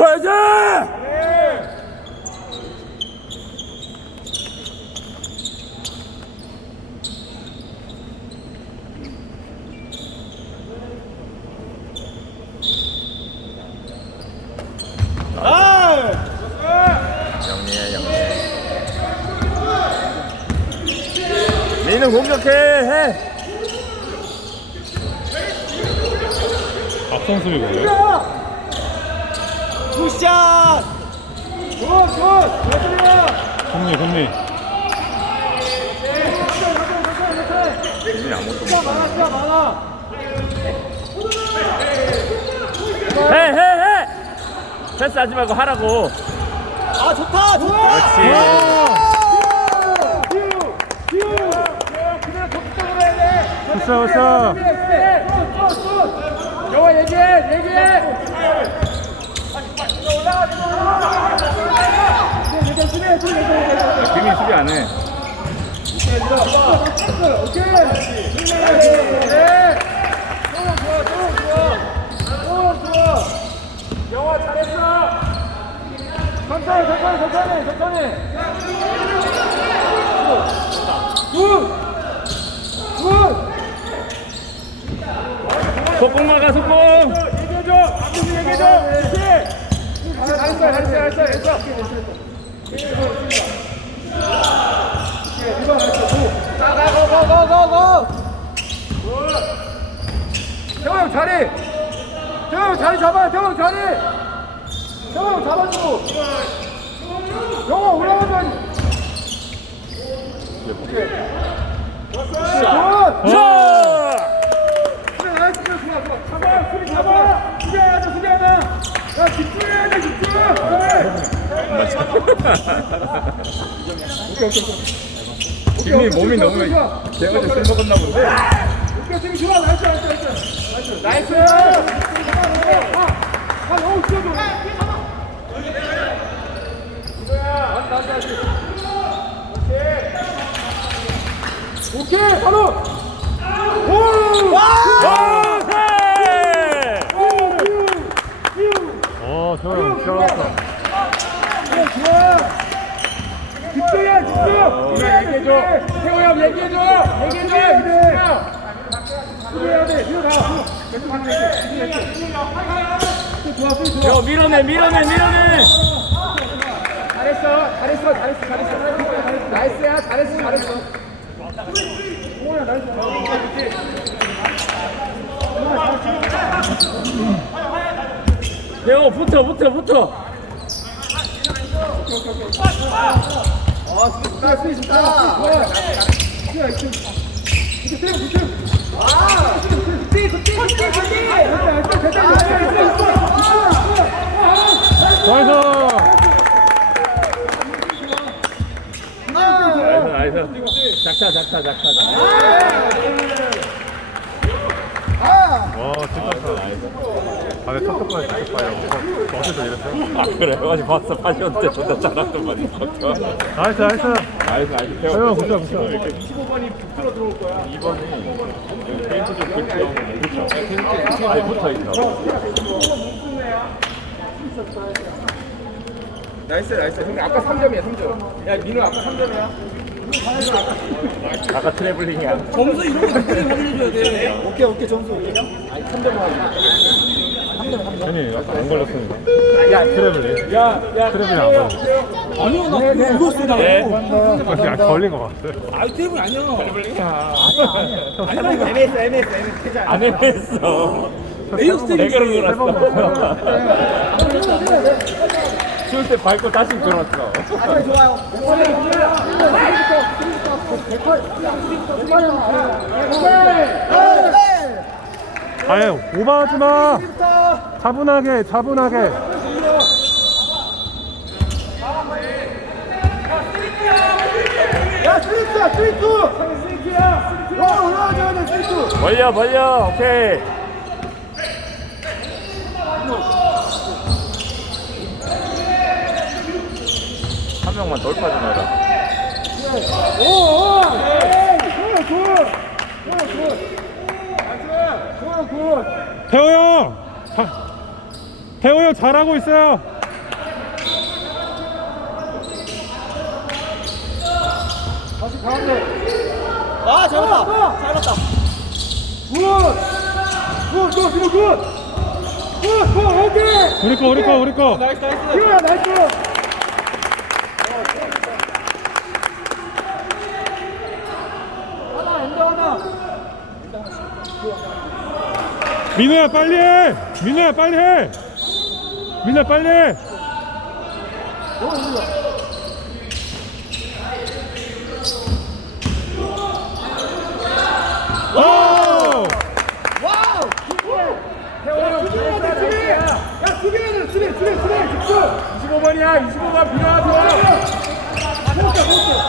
보여줘! 영리해 영리해 민우 공격해 해 앞선 수비 뭐예요? 굿샷! 굿, 굿! 손미 민우 아무것도 시간 많아, 시간 많아! 해해해 패스하지 말고 하라고 아, 좋다! 좋다! 그렇지 굿, 굿! 영화 얘기해, 얘기해! 비민 수비! 좋아, 좋아! 영화 잘했어! 천천히, 천천히, 천천히, 천천히! 굿! 굿! 속공 막아 속공 얘기해줘! 아무튼 얘기해줘! 태호 형 자리! 태호 형 자리 잡아! 태호 형 자리! 태호 형 잡아주고! 영화 올라가면 오케이. 굿! 자! 그래 나이스 좋아 좋아 좋아 잡아 수비 잡아 수비 하나 수비 하나 야 집중해야 돼 집중 비민이 몸이 너무 제가 좀술 먹었나 본데 오케이 수비 좋아 나이스 나이스 나이스 나이스 나이스 아 너무 뛰어줘 오케이 바로 오! 어 태호 들어갔어 그래, 좋아. 집중해, 집중. 그래, 얘기해줘. 태호 형 얘기해줘. 얘기해줘. 그래. 수비해야 돼. 밀어놔. 계속 하는 거 좋아, 수비 좋아. 야 밀어내 밀어내 밀어내 잘했어, 잘했어, 잘했어, 잘했어. 나이스야, 잘했어, 잘했어. 오야, 나이스. 대호 붙어 붙어 붙어 아, 수비, 수비 좋다. 됐다, 됐다. 나이스! 나이스 나이스. 작다 작다 작다 작다. 와 진짜 아 근데 진짜 봐요 어제도 이랬어요 아 그래. 어제 봤어. 파시온 때 존나 잘했던 말이 있었어 나이스 나이스. 나이스 나이스. 태호 태호 굿자 굿자 2번이 페인트 좀 붙여. 붙여 아니 붙어 있어 나이스 나이스. 형님 아까 3점이야 3점. 야 민우 아까 3점이야. 아까 트래블링이야. 점수 이런 거 댓글에 확인해줘야 돼. 오케이 오케이 점수. 아니 3점 아니 아까 안 걸렸었는데 야 트래블이. 야야 트래블이 안 걸렸어. 아니요 나 이거 쓰다 네. 그냥 걸린 거 같아요. 아이 테이블 아니야 아니야. MS MS MS 퇴장 안 했어. 에이스 내가 테이블 그러고 났어. 슛때 밟고 다시 들어왔어. 아 좋아요. 아니 오버하지 마 차분하게 차분하게. 야 스리트야 와 올라와줘야 돼 스리트! 벌려 벌려 오케이. 한 명만 돌파 좀 해라 오오! 굿 굿. 굿 굿. 굿. 태호 형! 자, 태호 형 잘하고 있어요. 다시 가운데. 아, 잘했다. 잘했다. 굿! 굿, 굿, 굿, 굿! 굿, 굿, 오케이! 우리 거, 우리 거, 우리 거. 나이스, 나이스. 나이스. 하나, 엔더 하나. 민호야 빨리 해. 민호야 빨리 해. 민호야 빨리! 와우! 태호야, 수비, 수비! 야, 수비해야 돼, 수비, 수비, 수비, 집중! 25번이야 25번 필요하죠 세웠다, 세웠다.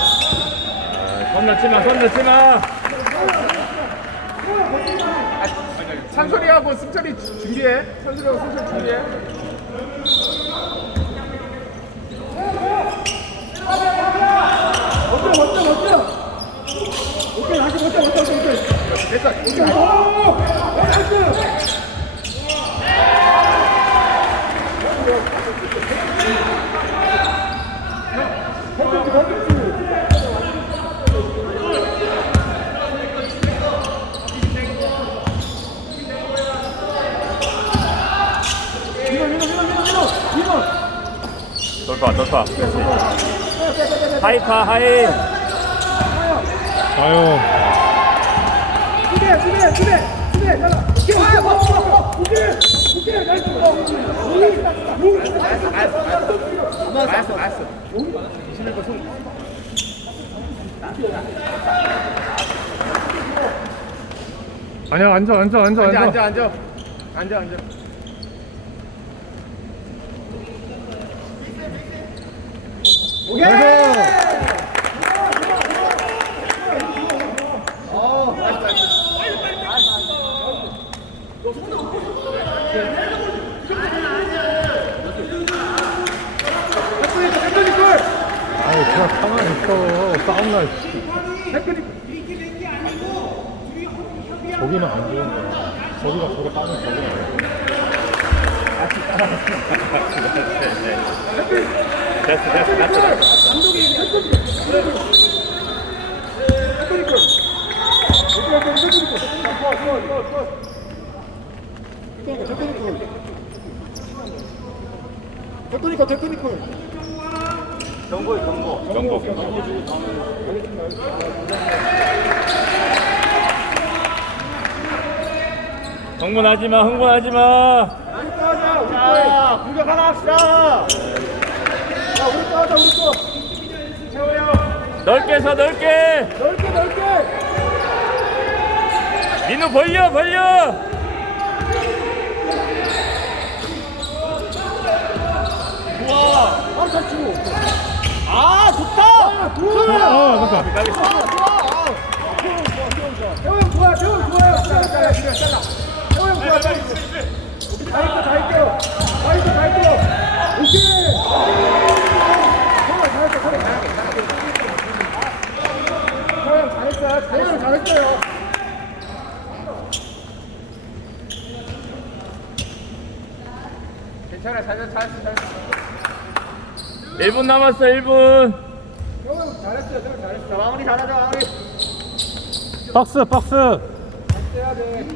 손 넣지 마손 넣지 마 상철이하고 승철이 준비해 상철이하고 승철 준비해 멋져, 멋져, 멋져! 오케이, 다시 멋져, 멋져, 멋져, 멋져. 됐어 오케이, 오! 나이스! 던지지, 던지지. 민호, 민호, 민호, 민호, 민호, 민호. 돌파 돌파 하이파 하이 아유. 수비해, 수비해, 수비해, 수비해, 잘라. 오케이, 오케이, 오케이, 오케이, 오케이, 나이스. 오, 오, 알았어 알았어 아니야 앉아 앉아 앉아 앉아 앉아. 앉아 앉아 앉아 앉아 아유 그냥 가만히 있어. 싸움날. 저기는 안 좋은 거야. 저기가 저거 따면 저기는 안 좋은 거야. 됐어 흥분하지 마 흥분하지 마 자, 공격 하나 합시다. 자, 거 하자, 우리 거. 넓게 서 넓게 넓게, 넓게. 민우 벌려 벌려 바로 잘 치고. 아, 좋다. 아, 좋아. 아 잠깐. 태호 형 좋아, 태호 형 좋아요. 잘라, 잘라, 잘라, 잘라. 태호 형 좋아, 잘라. 우리 다 할게, 다 할게요. 다 할게, 다 할게요. 오케이. 태호 형 잘했어, 태호 형 잘했어. 태호 형 잘했어요. 태호 형 잘했어요. 괜찮아 잘했어 잘했어 잘했어 1분 남았어 1분 태호 형 잘했어요, 태호 형 잘했어. 마무리 잘하자, 마무리. 박스 박스. 해야 돼.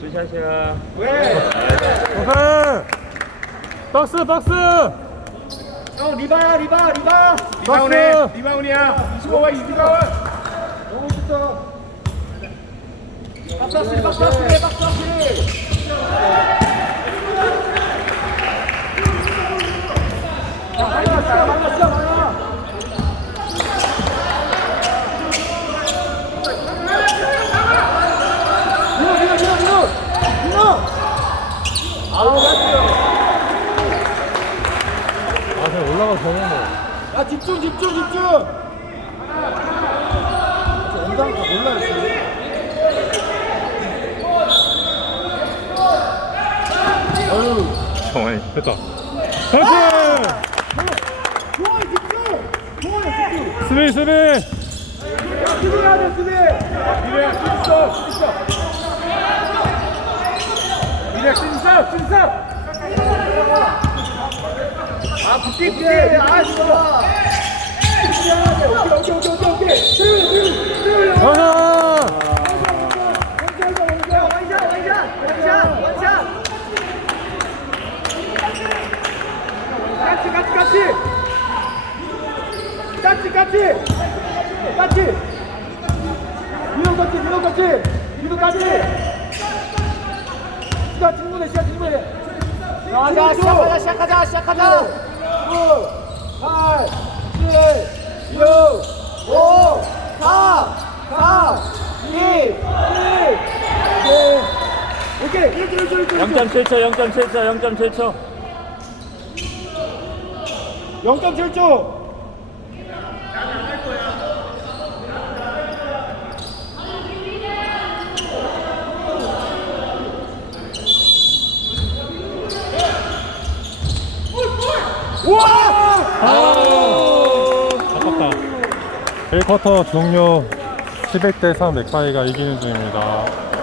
두샷이야 왜? 오케이. 박스 박스. 형 리바야, 리바, 리바. 박스. 리바운이야 25번 이기가원 너무 좋다. 박사씨, 박사씨, 박사씨. 야, 많아, 진짜 많아, 진짜 많아. 민호, 민호, 민호, 민호. 민호. 아우, 나이스. 아 그냥 올라가 거. 야, 집중, 집중, 집중. 영상 다 몰라요, 지금. 어휴. 정원이 됐다. 나이스. 좋아요, 집중! 좋아요, 집중! 수비 수비. 수비 해야 돼, 수비! 있어 있어 그래 신사 신사 아 붙기 붙기 아 좋아 오케이, 오케이, 오케이, 오케이, 오케이. 세훈이, 세훈이, 세훈이. 아! 같이 같이 같이 같이 같이 같이 민호 같이 민호 같이 민호 같이 시간 충분해 시간 충분해 자 시작하자 시작하자 시작하자. 9 8 7 6 5 4 4 2 1 오케이 이렇게 이렇게 이렇게 0.7초. 0.7초 0.7초 0.7초 아깝다. 1 쿼터 종료 11대 3 맥파이가 이기는 중입니다.